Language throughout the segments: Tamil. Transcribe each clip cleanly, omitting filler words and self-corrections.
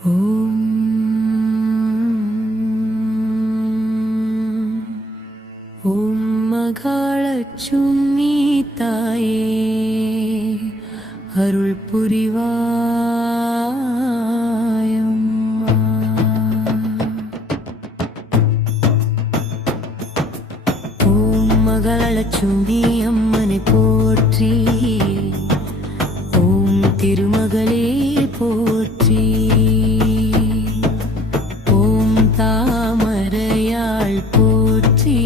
ஓம் மகாலட்சுமி தாயே அருள் புரிவாயம்மா. ஓம் மகாலட்சுமி அம்மனை போற்றி, ஓம் திருமகளே போற்றி, ஓம் தாமரையாள் போற்றி,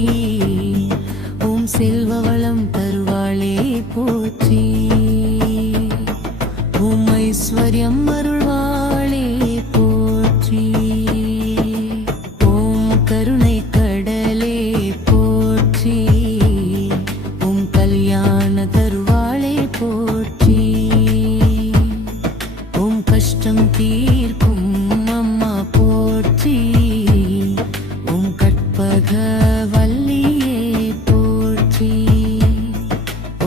ஓம் செல்வவளம் தருவாளே போற்றி, ஓம் ஐஸ்வர்யம் அருள்வாளே போற்றி, ஓம் கருணை கடலே போற்றி, ஓம் கல்யாண தருவாளே போற்றி, ஓம் கஷ்டம் தீர்க்கும் அம்மா போற்றி, ஓம் கற்பக வல்லியே போற்றி,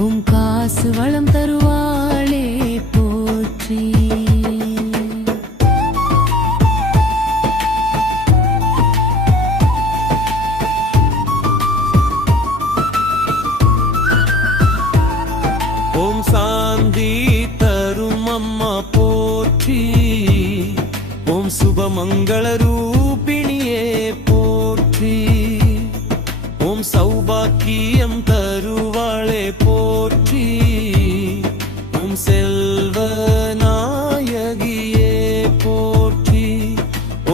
ஓம் காசு வளம் தருவாளே போற்றி. ஓம் சாந்தி தரும் அம்மா போற்றி, ஓம் சுபமங்கள ரூபிணியே போற்றி, ஓம் சௌபாக்கியம் தருவாளே போற்றி, ஓம் செல்வ நாயகியே போற்றி,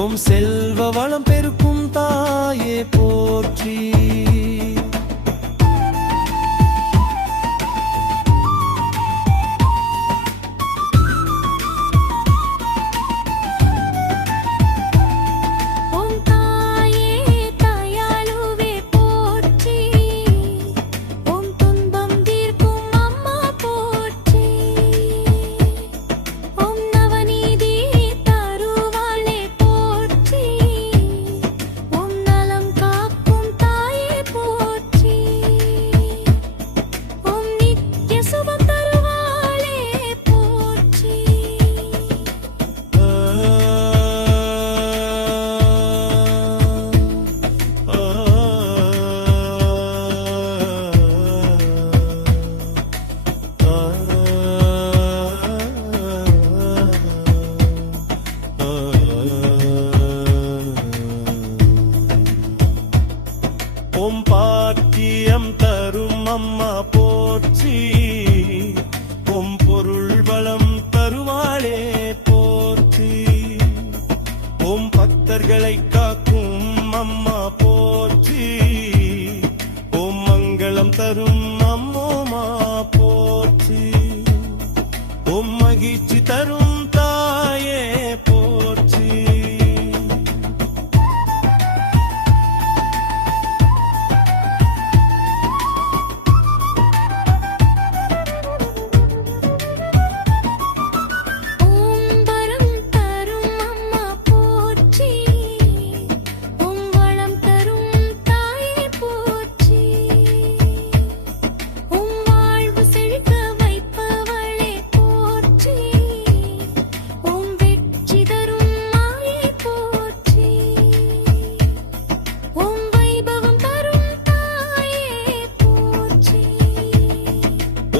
ஓம் செல்வ வளம் பெருக்கும் தாயே போற்றி. ஓம் பாக்கியம் தரும் அம்மா போற்றி, ஓம் பொருள் பலம் தருவாளே போற்றி, ஓம் பக்தர்களை காக்கும் அம்மா போற்றி, ஓம் மங்களம் தரும் அம்மோமா போற்றி, ஓம் மகிழ்ச்சி தரும் தாயே போற்றி.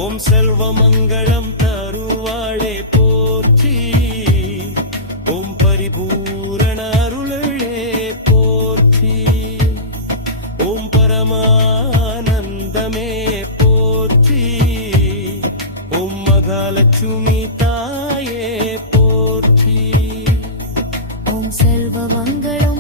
ஓம் செல்வமங்களம் தருவாளே போற்றி, ஓம் பரிபூரண அருளே போற்றி, ஓம் பரமானந்தமே போற்றி, ஓம் மகாலட்சுமி தாயே போற்றி, ஓம் செல்வமங்களம்